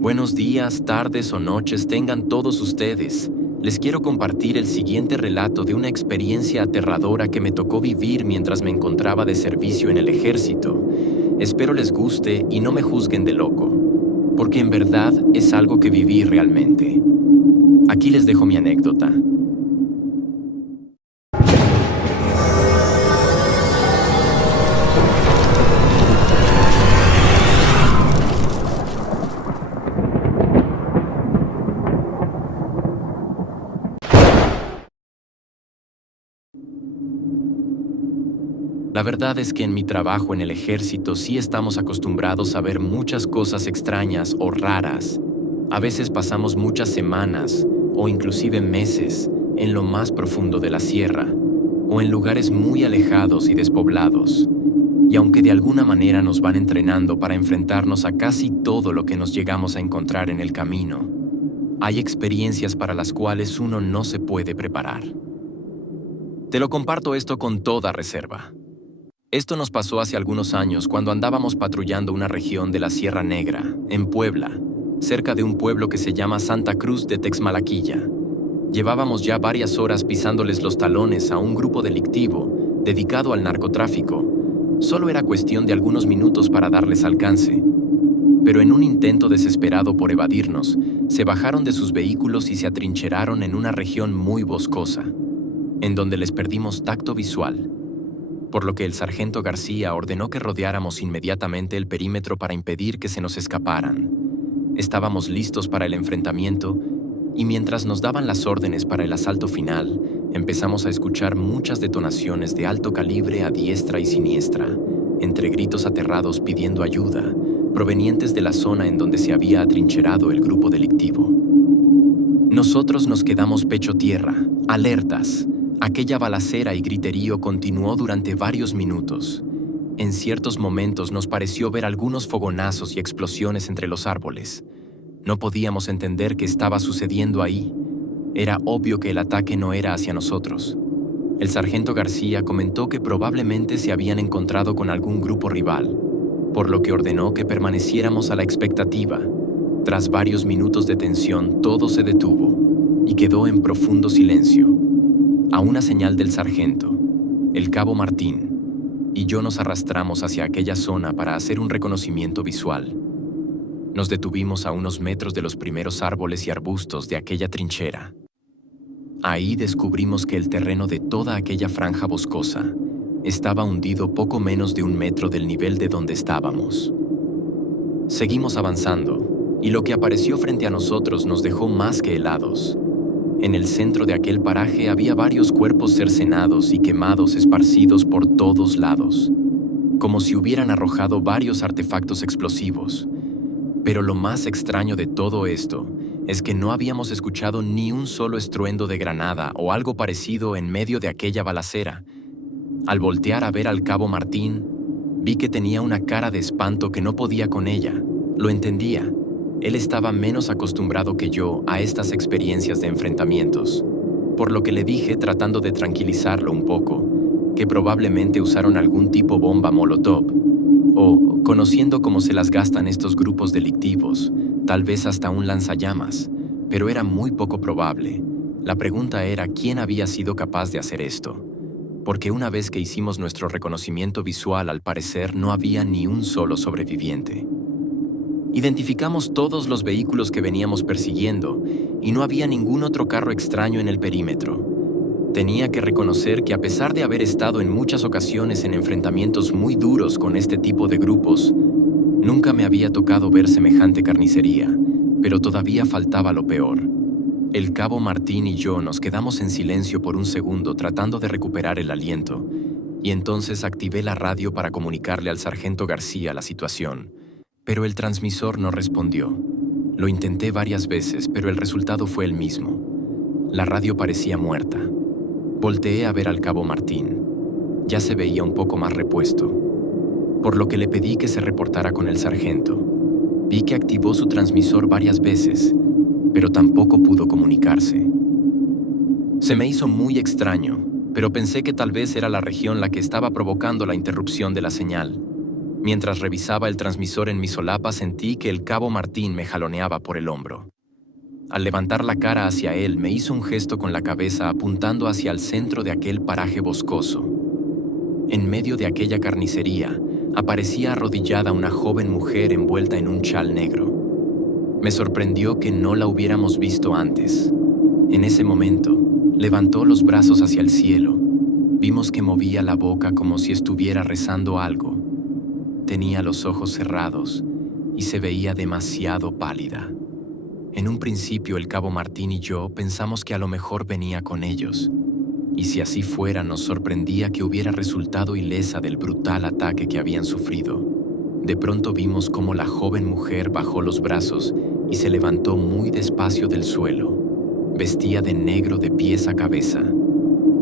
Buenos días, tardes o noches tengan todos ustedes. Les quiero compartir el siguiente relato de una experiencia aterradora que me tocó vivir mientras me encontraba de servicio en el ejército. Espero les guste y no me juzguen de loco, porque en verdad es algo que viví realmente. Aquí les dejo mi anécdota. La verdad es que en mi trabajo en el ejército sí estamos acostumbrados a ver muchas cosas extrañas o raras. A veces pasamos muchas semanas o inclusive meses en lo más profundo de la sierra o en lugares muy alejados y despoblados. Y aunque de alguna manera nos van entrenando para enfrentarnos a casi todo lo que nos llegamos a encontrar en el camino, hay experiencias para las cuales uno no se puede preparar. Te lo comparto esto con toda reserva. Esto nos pasó hace algunos años cuando andábamos patrullando una región de la Sierra Negra, en Puebla, cerca de un pueblo que se llama Santa Cruz de Texmalaquilla. Llevábamos ya varias horas pisándoles los talones a un grupo delictivo dedicado al narcotráfico. Solo era cuestión de algunos minutos para darles alcance. Pero en un intento desesperado por evadirnos, se bajaron de sus vehículos y se atrincheraron en una región muy boscosa, en donde les perdimos tacto visual, por lo que el sargento García ordenó que rodeáramos inmediatamente el perímetro para impedir que se nos escaparan. Estábamos listos para el enfrentamiento y mientras nos daban las órdenes para el asalto final, empezamos a escuchar muchas detonaciones de alto calibre a diestra y siniestra, entre gritos aterrados pidiendo ayuda, provenientes de la zona en donde se había atrincherado el grupo delictivo. Nosotros nos quedamos pecho tierra, alertas. Aquella balacera y griterío continuó durante varios minutos. En ciertos momentos nos pareció ver algunos fogonazos y explosiones entre los árboles. No podíamos entender qué estaba sucediendo ahí. Era obvio que el ataque no era hacia nosotros. El sargento García comentó que probablemente se habían encontrado con algún grupo rival, por lo que ordenó que permaneciéramos a la expectativa. Tras varios minutos de tensión, todo se detuvo y quedó en profundo silencio. A una señal del sargento, el cabo Martín y yo nos arrastramos hacia aquella zona para hacer un reconocimiento visual. Nos detuvimos a unos metros de los primeros árboles y arbustos de aquella trinchera. Ahí descubrimos que el terreno de toda aquella franja boscosa estaba hundido poco menos de 1 metro del nivel de donde estábamos. Seguimos avanzando, y lo que apareció frente a nosotros nos dejó más que helados. En el centro de aquel paraje había varios cuerpos cercenados y quemados esparcidos por todos lados, como si hubieran arrojado varios artefactos explosivos. Pero lo más extraño de todo esto es que no habíamos escuchado ni un solo estruendo de granada o algo parecido en medio de aquella balacera. Al voltear a ver al cabo Martín, vi que tenía una cara de espanto que no podía con ella. Lo entendía. Él estaba menos acostumbrado que yo a estas experiencias de enfrentamientos, por lo que le dije, tratando de tranquilizarlo un poco, que probablemente usaron algún tipo bomba molotov, o, conociendo cómo se las gastan estos grupos delictivos, tal vez hasta un lanzallamas, pero era muy poco probable. La pregunta era quién había sido capaz de hacer esto, porque una vez que hicimos nuestro reconocimiento visual, al parecer no había ni un solo sobreviviente. Identificamos todos los vehículos que veníamos persiguiendo y no había ningún otro carro extraño en el perímetro. Tenía que reconocer que a pesar de haber estado en muchas ocasiones en enfrentamientos muy duros con este tipo de grupos, nunca me había tocado ver semejante carnicería, pero todavía faltaba lo peor. El cabo Martín y yo nos quedamos en silencio por un segundo tratando de recuperar el aliento, y entonces activé la radio para comunicarle al sargento García la situación. Pero el transmisor no respondió. Lo intenté varias veces, pero el resultado fue el mismo. La radio parecía muerta. Volteé a ver al cabo Martín. Ya se veía un poco más repuesto, por lo que le pedí que se reportara con el sargento. Vi que activó su transmisor varias veces, pero tampoco pudo comunicarse. Se me hizo muy extraño, pero pensé que tal vez era la región la que estaba provocando la interrupción de la señal. Mientras revisaba el transmisor en mi solapa, sentí que el cabo Martín me jaloneaba por el hombro. Al levantar la cara hacia él, me hizo un gesto con la cabeza apuntando hacia el centro de aquel paraje boscoso. En medio de aquella carnicería, aparecía arrodillada una joven mujer envuelta en un chal negro. Me sorprendió que no la hubiéramos visto antes. En ese momento, levantó los brazos hacia el cielo. Vimos que movía la boca como si estuviera rezando algo. Tenía los ojos cerrados y se veía demasiado pálida. En un principio, el cabo Martín y yo pensamos que a lo mejor venía con ellos. Y si así fuera, nos sorprendía que hubiera resultado ilesa del brutal ataque que habían sufrido. De pronto vimos cómo la joven mujer bajó los brazos y se levantó muy despacio del suelo. Vestía de negro de pies a cabeza.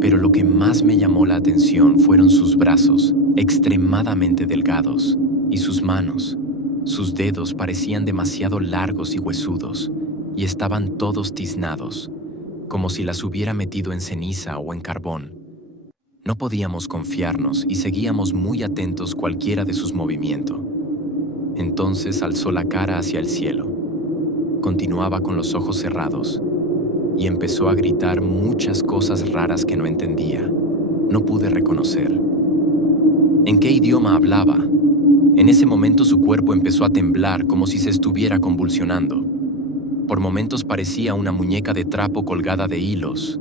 Pero lo que más me llamó la atención fueron sus brazos, extremadamente delgados, y sus manos. Sus dedos parecían demasiado largos y huesudos, y estaban todos tiznados, como si las hubiera metido en ceniza o en carbón. No podíamos confiarnos y seguíamos muy atentos cualquiera de sus movimientos. Entonces alzó la cara hacia el cielo. Continuaba con los ojos cerrados y empezó a gritar muchas cosas raras que no entendía. No pude reconocer. ¿En qué idioma hablaba? En ese momento su cuerpo empezó a temblar como si se estuviera convulsionando. Por momentos parecía una muñeca de trapo colgada de hilos.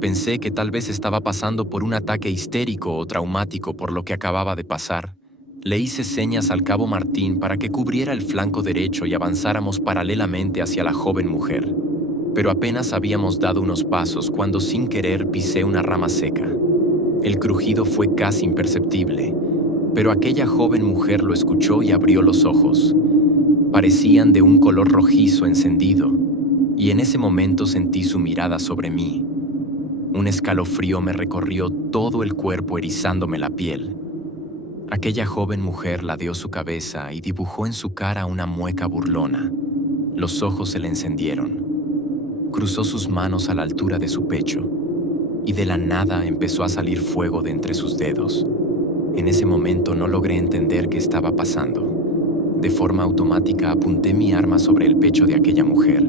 Pensé que tal vez estaba pasando por un ataque histérico o traumático por lo que acababa de pasar. Le hice señas al cabo Martín para que cubriera el flanco derecho y avanzáramos paralelamente hacia la joven mujer. Pero apenas habíamos dado unos pasos cuando sin querer pisé una rama seca. El crujido fue casi imperceptible, pero aquella joven mujer lo escuchó y abrió los ojos. Parecían de un color rojizo encendido, y en ese momento sentí su mirada sobre mí. Un escalofrío me recorrió todo el cuerpo erizándome la piel. Aquella joven mujer ladeó su cabeza y dibujó en su cara una mueca burlona. Los ojos se le encendieron. Cruzó sus manos a la altura de su pecho, y de la nada empezó a salir fuego de entre sus dedos. En ese momento no logré entender qué estaba pasando. De forma automática apunté mi arma sobre el pecho de aquella mujer.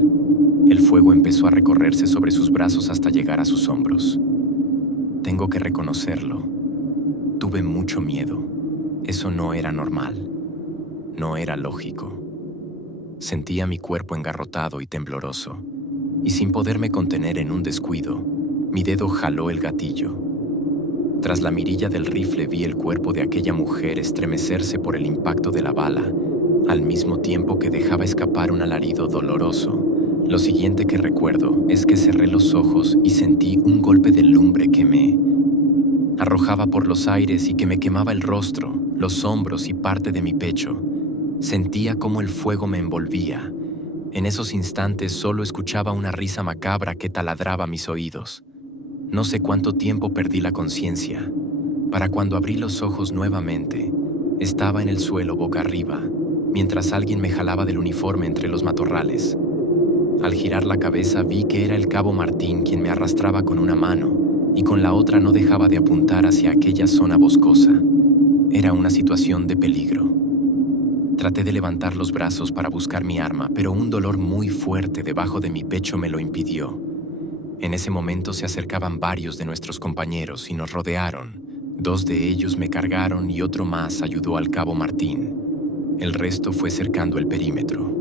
El fuego empezó a recorrerse sobre sus brazos hasta llegar a sus hombros. Tengo que reconocerlo. Tuve mucho miedo. Eso no era normal. No era lógico. Sentía mi cuerpo engarrotado y tembloroso, y sin poderme contener en un descuido, mi dedo jaló el gatillo. Tras la mirilla del rifle vi el cuerpo de aquella mujer estremecerse por el impacto de la bala, al mismo tiempo que dejaba escapar un alarido doloroso. Lo siguiente que recuerdo es que cerré los ojos y sentí un golpe de lumbre que me arrojaba por los aires y que me quemaba el rostro, los hombros y parte de mi pecho. Sentía cómo el fuego me envolvía. En esos instantes solo escuchaba una risa macabra que taladraba mis oídos. No sé cuánto tiempo perdí la conciencia. Para cuando abrí los ojos nuevamente, estaba en el suelo boca arriba, mientras alguien me jalaba del uniforme entre los matorrales. Al girar la cabeza vi que era el cabo Martín quien me arrastraba con una mano y con la otra no dejaba de apuntar hacia aquella zona boscosa. Era una situación de peligro. Traté de levantar los brazos para buscar mi arma, pero un dolor muy fuerte debajo de mi pecho me lo impidió. En ese momento se acercaban varios de nuestros compañeros y nos rodearon. 2 de ellos me cargaron y otro más ayudó al cabo Martín. El resto fue cercando el perímetro.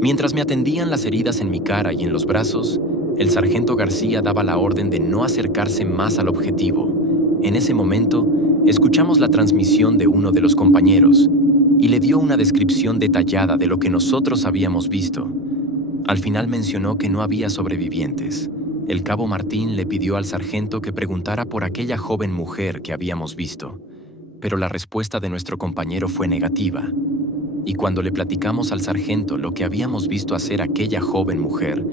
Mientras me atendían las heridas en mi cara y en los brazos, el sargento García daba la orden de no acercarse más al objetivo. En ese momento, escuchamos la transmisión de uno de los compañeros y le dio una descripción detallada de lo que nosotros habíamos visto. Al final mencionó que no había sobrevivientes. El cabo Martín le pidió al sargento que preguntara por aquella joven mujer que habíamos visto, pero la respuesta de nuestro compañero fue negativa. Y cuando le platicamos al sargento lo que habíamos visto hacer aquella joven mujer,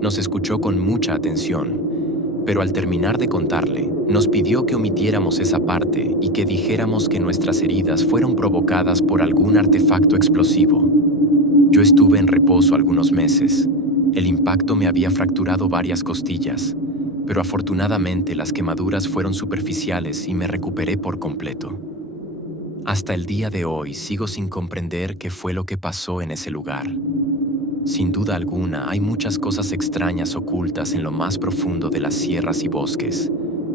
nos escuchó con mucha atención, pero al terminar de contarle, nos pidió que omitiéramos esa parte y que dijéramos que nuestras heridas fueron provocadas por algún artefacto explosivo. Yo estuve en reposo algunos meses. El impacto me había fracturado varias costillas, pero afortunadamente las quemaduras fueron superficiales y me recuperé por completo. Hasta el día de hoy sigo sin comprender qué fue lo que pasó en ese lugar. Sin duda alguna, hay muchas cosas extrañas ocultas en lo más profundo de las sierras y bosques,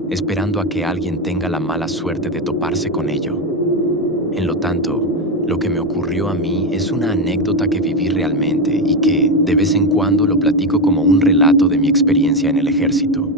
esperando a que alguien tenga la mala suerte de toparse con ello. En lo tanto, lo que me ocurrió a mí es una anécdota que viví realmente y que, de vez en cuando, lo platico como un relato de mi experiencia en el ejército.